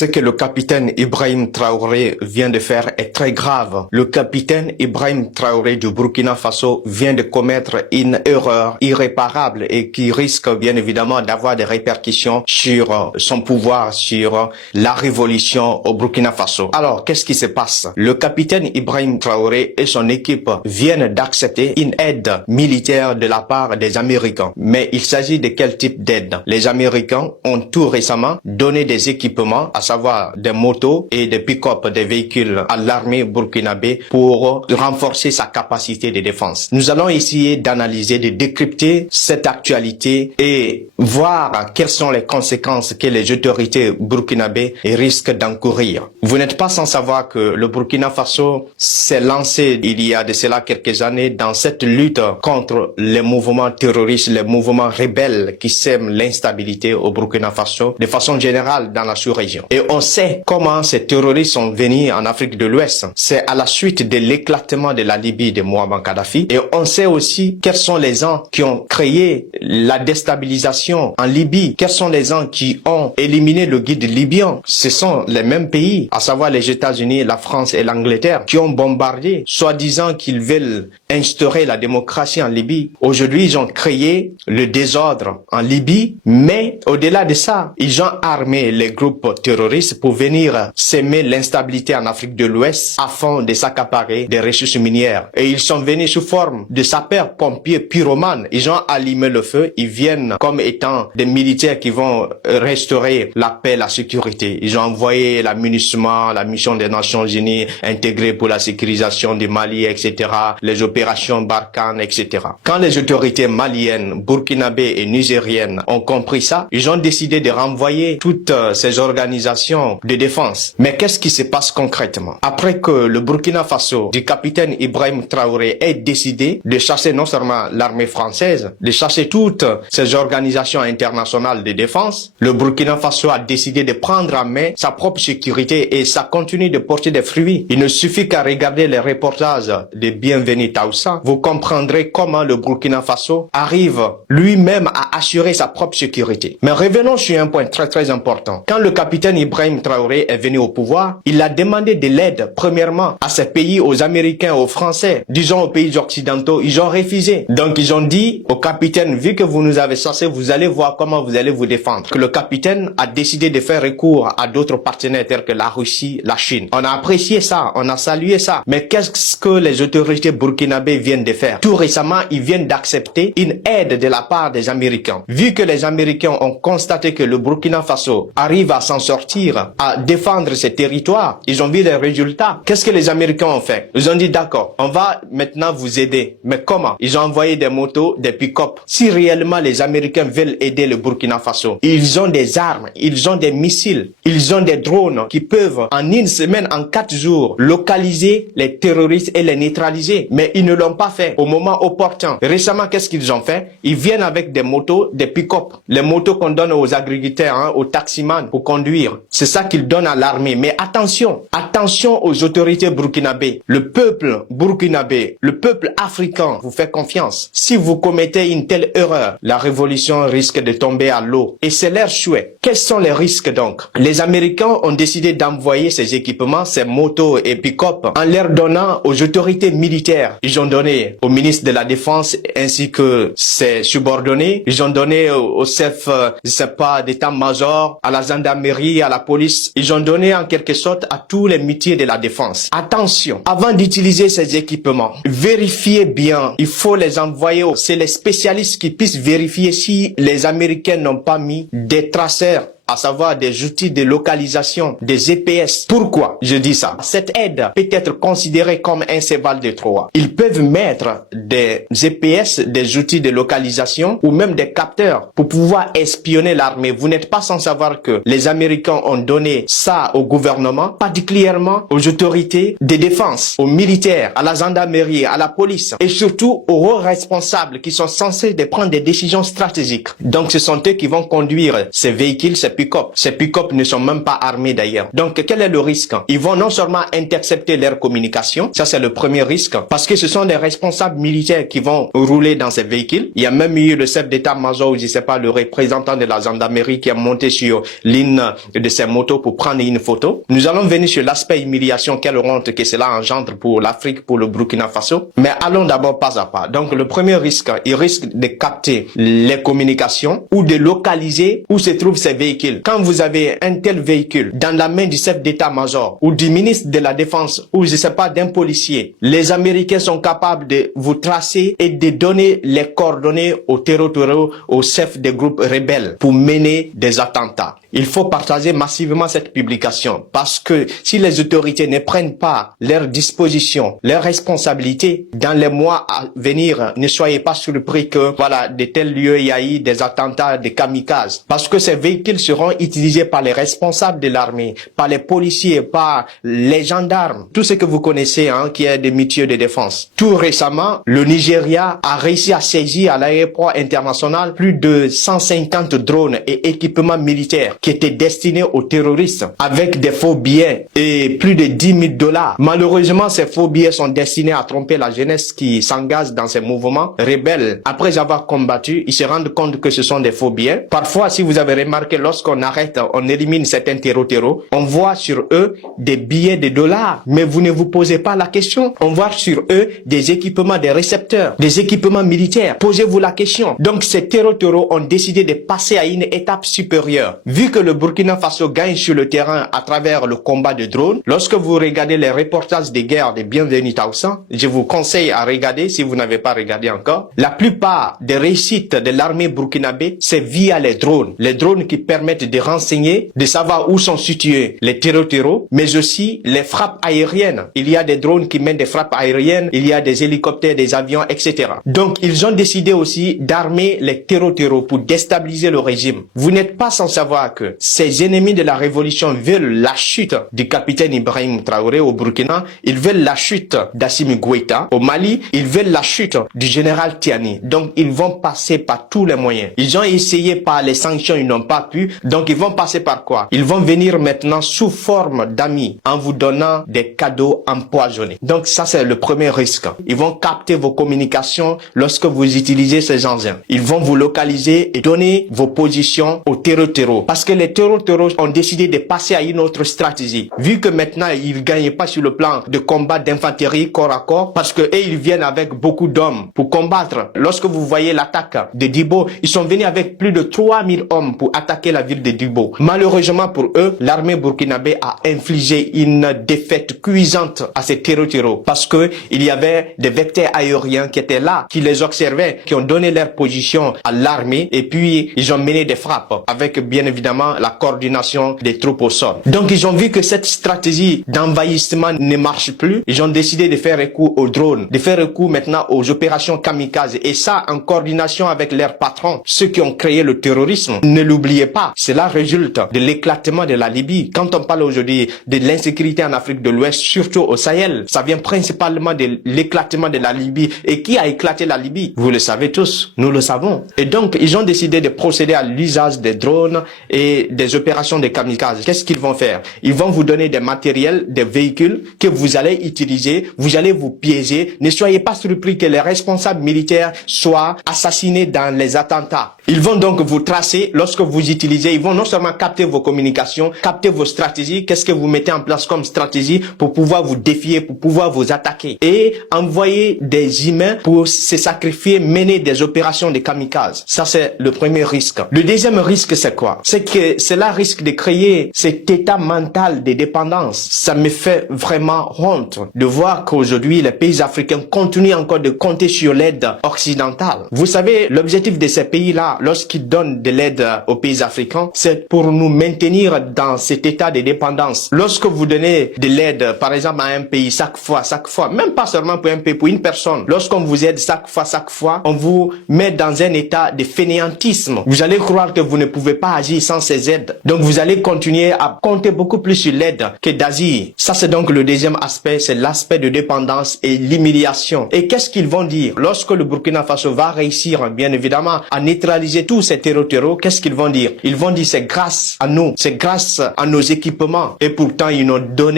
Ce que le capitaine Ibrahim Traoré vient de faire est très grave. Le capitaine Ibrahim Traoré du Burkina Faso vient de commettre une erreur irréparable et qui risque bien évidemment d'avoir des répercussions sur son pouvoir, sur la révolution au Burkina Faso. Alors, qu'est-ce qui se passe? Le capitaine Ibrahim Traoré et son équipe viennent d'accepter une aide militaire de la part des Américains. Mais il s'agit de quel type d'aide? Les Américains ont tout récemment donné des équipements, à savoir des motos et des pick-up, des véhicules à l'armée burkinabé pour renforcer sa capacité de défense. Nous allons essayer d'analyser, de décrypter cette actualité et voir quelles sont les conséquences que les autorités burkinabées risquent d'encourir. Vous n'êtes pas sans savoir que le Burkina Faso s'est lancé il y a de cela quelques années dans cette lutte contre les mouvements terroristes, les mouvements rebelles qui sèment l'instabilité au Burkina Faso de façon générale dans la sous-région. Et on sait comment ces terroristes sont venus en Afrique de l'Ouest. C'est à la suite de l'éclatement de la Libye de Mouammar Kadhafi. Et on sait aussi quels sont les gens qui ont créé la déstabilisation en Libye. Quels sont les gens qui ont éliminé le guide libyen. Ce sont les mêmes pays, à savoir les États-Unis, la France et l'Angleterre, qui ont bombardé, soi-disant qu'ils veulent instaurer la démocratie en Libye. Aujourd'hui, ils ont créé le désordre en Libye, mais au-delà de ça, ils ont armé les groupes terroristes pour venir s'aimer l'instabilité en Afrique de l'Ouest afin de s'accaparer des ressources minières. Et ils sont venus sous forme de sapeurs-pompiers pyromanes. Ils ont allumé le feu, ils viennent comme étant des militaires qui vont restaurer la paix, la sécurité. Ils ont envoyé la MINUSMA, la mission des Nations Unies intégrée pour la sécurisation du Mali, etc., les opérations Barkhane, etc. Quand les autorités maliennes, burkinabées et nigériennes ont compris ça, ils ont décidé de renvoyer toutes ces organisations de défense. Mais qu'est-ce qui se passe concrètement? Après que le Burkina Faso du capitaine Ibrahim Traoré ait décidé de chasser non seulement l'armée française, de chasser toutes ces organisations internationales de défense, le Burkina Faso a décidé de prendre en main sa propre sécurité et ça continue de porter des fruits. Il ne suffit qu'à regarder les reportages de Bienvenue Taoussa, vous comprendrez comment le Burkina Faso arrive lui-même à assurer sa propre sécurité. Mais revenons sur un point très important. Quand le capitaine Ibrahim Traoré est venu au pouvoir, il a demandé de l'aide premièrement à ces pays, aux Américains, aux Français, disons aux pays occidentaux. Ils ont refusé. Donc ils ont dit au capitaine, vu que vous nous avez chassés, vous allez voir comment vous allez vous défendre. Que le capitaine a décidé de faire recours à d'autres partenaires tels que la Russie, la Chine. On a apprécié ça, on a salué ça. Mais qu'est-ce que les autorités burkinabées viennent de faire? Tout récemment, ils viennent d'accepter une aide de la part des Américains. Vu que les Américains ont constaté que le Burkina Faso arrive à s'en sortir, à défendre ses territoires, ils ont vu les résultats. Qu'est-ce que les Américains ont fait? Ils ont dit d'accord, on va maintenant vous aider. Mais comment? Ils ont envoyé des motos, des pick-up. Si réellement les Américains veulent aider le Burkina Faso, ils ont des armes, ils ont des missiles, ils ont des drones qui peuvent en une semaine, en 4 jours, localiser les terroristes et les neutraliser. Mais ils ne l'ont pas fait au moment opportun. Récemment, qu'est-ce qu'ils ont fait? Ils viennent avec des motos, des pick-up. Les motos qu'on donne aux agriculteurs, aux taximans pour conduire. C'est ça qu'ils donnent à l'armée. Mais attention, attention aux autorités burkinabées. Le peuple burkinabé, le peuple africain vous fait confiance. Si vous commettez une telle erreur, la révolution risque de tomber à l'eau. Et c'est leur souhait. Quels sont les risques donc? Les Américains ont décidé d'envoyer ces équipements, ces motos et pick-up, en leur donnant aux autorités militaires. Ils ont donné au ministre de la Défense ainsi que ses subordonnés. Ils ont donné au chef, je sais pas, d'état-major, à la gendarmerie, à la police. Ils ont donné en quelque sorte à tous les métiers de la défense. Attention, avant d'utiliser ces équipements, vérifiez bien. Il faut les envoyer. C'est les spécialistes qui puissent vérifier si les Américains n'ont pas mis des traceurs, à savoir des outils de localisation, des GPS. Pourquoi je dis ça? Cette aide peut être considérée comme un cheval de Troie. Ils peuvent mettre des GPS, des outils de localisation ou même des capteurs pour pouvoir espionner l'armée. Vous n'êtes pas sans savoir que les Américains ont donné ça au gouvernement, particulièrement aux autorités de défense, aux militaires, à la gendarmerie, à la police et surtout aux hauts responsables qui sont censés de prendre des décisions stratégiques. Donc ce sont eux qui vont conduire ces véhicules, ces pick-up. Ces pick-up ne sont même pas armés d'ailleurs. Donc, quel est le risque? Ils vont non seulement intercepter leur communication, ça c'est le premier risque, parce que ce sont des responsables militaires qui vont rouler dans ces véhicules. Il y a même eu le chef d'état-major, je sais pas, le représentant de la gendarmerie qui est monté sur l'une de ses motos pour prendre une photo. Nous allons venir sur l'aspect humiliation, quelle honte que cela engendre pour l'Afrique, pour le Burkina Faso. Mais allons d'abord pas à pas. Donc, le premier risque, il risque de capter les communications ou de localiser où se trouvent ces véhicules. Quand vous avez un tel véhicule dans la main du chef d'état-major ou du ministre de la Défense ou je sais pas d'un policier, les Américains sont capables de vous tracer et de donner les coordonnées aux terroristes, aux chefs des groupes rebelles pour mener des attentats. Il faut partager massivement cette publication parce que si les autorités ne prennent pas leurs dispositions, leurs responsabilités dans les mois à venir, ne soyez pas surpris que voilà, de tels lieux il y a eu des attentats, des kamikazes, parce que ces véhicules seront utilisés par les responsables de l'armée, par les policiers, par les gendarmes, tout ce que vous connaissez qui est des métiers de défense. Tout récemment, le Nigeria a réussi à saisir à l'aéroport international plus de 150 drones et équipements militaires qui étaient destinés aux terroristes avec des faux billets et plus de 10 000 $. Malheureusement, ces faux billets sont destinés à tromper la jeunesse qui s'engage dans ces mouvements rebelles. Après avoir combattu, ils se rendent compte que ce sont des faux billets. Parfois, si vous avez remarqué, lorsqu'on arrête, on élimine certains terreaux, on voit sur eux des billets de dollars. Mais vous ne vous posez pas la question. On voit sur eux des équipements, des récepteurs, des équipements militaires. Posez-vous la question. Donc, ces terreaux ont décidé de passer à une étape supérieure. Vu que le Burkina Faso gagne sur le terrain à travers le combat de drones, lorsque vous regardez les reportages de guerre de Bienvenue Taoussa, je vous conseille à regarder si vous n'avez pas regardé encore. La plupart des réussites de l'armée burkinabé, c'est via les drones qui permettent de renseigner, de savoir où sont situés les terreaux, mais aussi les frappes aériennes. Il y a des drones qui mènent des frappes aériennes, il y a des hélicoptères, des avions, etc. Donc, ils ont décidé aussi d'armer les terreaux pour déstabiliser le régime. Vous n'êtes pas sans savoir que ces ennemis de la révolution veulent la chute du capitaine Ibrahim Traoré au Burkina, ils veulent la chute d'Assimi Goïta au Mali, ils veulent la chute du général Tiani. Donc, ils vont passer par tous les moyens. Ils ont essayé par les sanctions, ils n'ont pas pu. Donc, ils vont passer par quoi? Ils vont venir maintenant sous forme d'amis en vous donnant des cadeaux empoisonnés. Donc, ça, c'est le premier risque. Ils vont capter vos communications lorsque vous utilisez ces engins. Ils vont vous localiser et donner vos positions aux terreaux. Parce que les terreaux ont décidé de passer à une autre stratégie. Vu que maintenant, ils ne gagnent pas sur le plan de combat d'infanterie corps à corps, parce que eux, ils viennent avec beaucoup d'hommes pour combattre. Lorsque vous voyez l'attaque de Dibo, ils sont venus avec plus de 3000 hommes pour attaquer la ville de Dibo. Malheureusement pour eux, l'armée burkinabé a infligé une défaite cuisante à ces terreaux parce que il y avait des vecteurs aériens qui étaient là, qui les observaient, qui ont donné leur position à l'armée et puis ils ont mené des frappes avec bien évidemment la coordination des troupes au sol. Donc ils ont vu que cette stratégie d'envahissement ne marche plus. Ils ont décidé de faire recours aux drones, de faire recours maintenant aux opérations kamikazes et ça en coordination avec leurs patrons, ceux qui ont créé le terrorisme. Ne l'oubliez pas, cela résulte de l'éclatement de la Libye. Quand on parle aujourd'hui de l'insécurité en Afrique de l'Ouest, surtout au Sahel, ça vient principalement de l'éclatement de la Libye. Et qui a éclaté la Libye? Vous le savez tous, nous le savons. Et donc, ils ont décidé de procéder à l'usage des drones et des opérations de kamikazes. Qu'est-ce qu'ils vont faire? Ils vont vous donner des matériels, des véhicules que vous allez utiliser, vous allez vous piéger. Ne soyez pas surpris que les responsables militaires soient assassinés dans les attentats. Ils vont donc vous tracer lorsque vous utilisez, ils vont non seulement capter vos communications, capter vos stratégies, qu'est-ce que vous mettez en place comme stratégie pour pouvoir vous défier, pour pouvoir vous attaquer et envoyer des humains pour se sacrifier, mener des opérations de kamikazes. Ça, c'est le premier risque. Le deuxième risque, c'est quoi? C'est que cela risque de créer cet état mental de dépendance. Ça me fait vraiment honte de voir qu'aujourd'hui, les pays africains continuent encore de compter sur l'aide occidentale. Vous savez, l'objectif de ces pays-là, lorsqu'ils donnent de l'aide aux pays africains, c'est pour nous maintenir dans cet état de dépendance. Lorsque vous donnez de l'aide, par exemple, à un pays, chaque fois, même pas seulement pour un pays, pour une personne, lorsqu'on vous aide chaque fois, on vous met dans un état de fainéantisme. Vous allez croire que vous ne pouvez pas agir sans ces aides. Donc, vous allez continuer à compter beaucoup plus sur l'aide que d'agir. Ça, c'est donc le deuxième aspect, c'est l'aspect de dépendance et l'humiliation. Et qu'est-ce qu'ils vont dire? Lorsque le Burkina Faso va réussir, bien évidemment, à neutraliser tous ces terreaux, qu'est-ce qu'ils vont dire? Ils vont dire c'est grâce à nous, c'est grâce à nos équipements. Et pourtant, ils nous ont donné